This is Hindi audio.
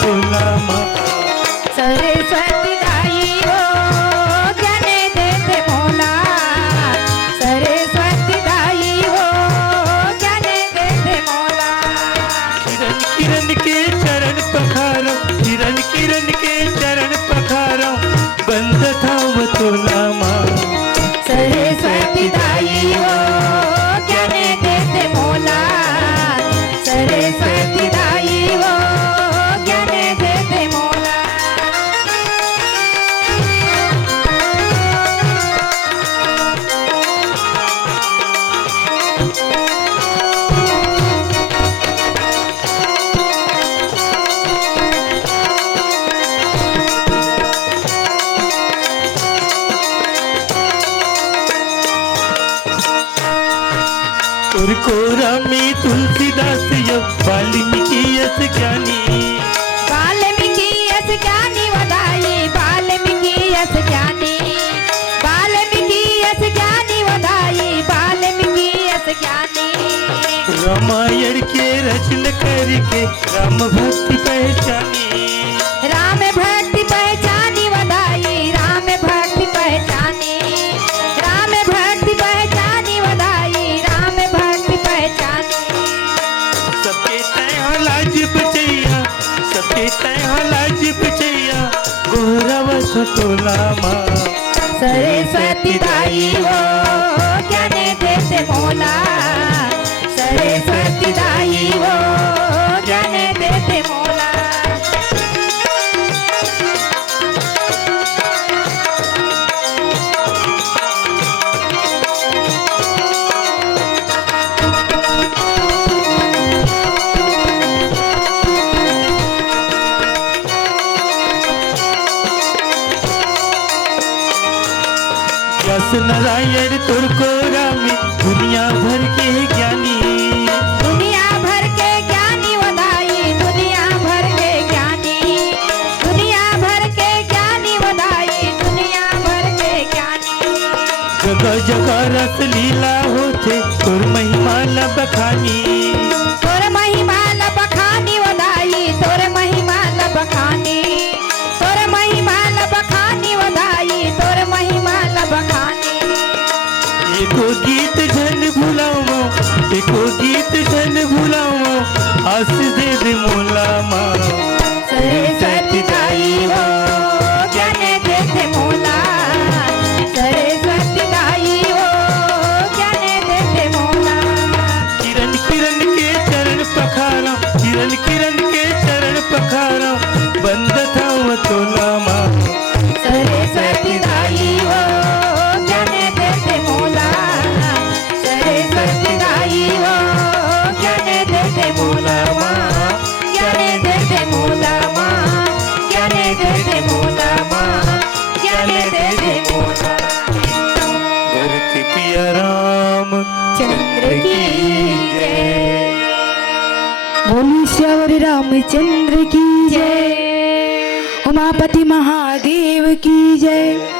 तुला माँ। सरस्वती दाई हो ज्ञाने देते मोला, सरस्वती दाई हो ज्ञाने देते मोला। किरण किरण के चरण पखारो, किरण किरण के चरण पखारो, बंद थांब तुला माँ। सरस्वती दाई हो ज्ञाने देते मोला, सरस्वती दाई हो ज्ञाने देते मोला। और कोरा में तुलसीदास यो वाल्मीकि यस ज्ञानी, वाल्मीकि यस ज्ञानी वदाई, वाल्मीकि यस ज्ञानी, वाल्मीकि यस ज्ञानी वदाई, वाल्मीकि यस ज्ञानी। रामायण के रचन करके राम भक्ति पहचानी, राम भक्ति पहचानी वदाई, राम भक्ति पहचानी, राम भक्ति पहचानी वदाई, राम भक्ति पहचानी। सबके तय लाज बचैया, सबके तय लाज बचैया, गोरवस तोला माँ। सरस्वती दाई हो ज्ञाने देते मोला, सरस्वती दाई हो ज्ञाने देते मोला। व्यास नारायण तुर्को रामी, दुनिया भर के ज्ञानी, दुनिया भर के ज्ञानी वदाई, दुनिया भर के ज्ञानी, दुनिया भर के ज्ञानी वदाई, दुनिया भर के ज्ञानी। जगह जगह रस लीला होते, तुर महिमा न बखानी, तोर महिमा न बखानी वदाई, तोर महिमा न बखानी, तोर महिमा न बखानी वदाई, तोर महिमा न बखानी। एको गीत जन भुलाओ, एको गीत जन भुलाओ, आस दे दे मोला माँ। सरस्वती दाई हो ज्ञाने देते मोला, सरस्वती दाई हो ज्ञाने देते मोला। किरण किरण के चरण पखारो, किरण किरण के चरण पखारो, बंद थांब तोला माँ। सरस्वती दाई हो ज्ञाने देते मोला, सरस्वती दाई हो ज्ञाने देते मोला माँ, ज्ञाने देते मोला माँ, ज्ञाने देते मोला माँ, ज्ञाने देते मोला। धरती पिया राम चंद्र की जय, बोली श्यावर रामचंद्र की जय, उमापति महादेव की जय।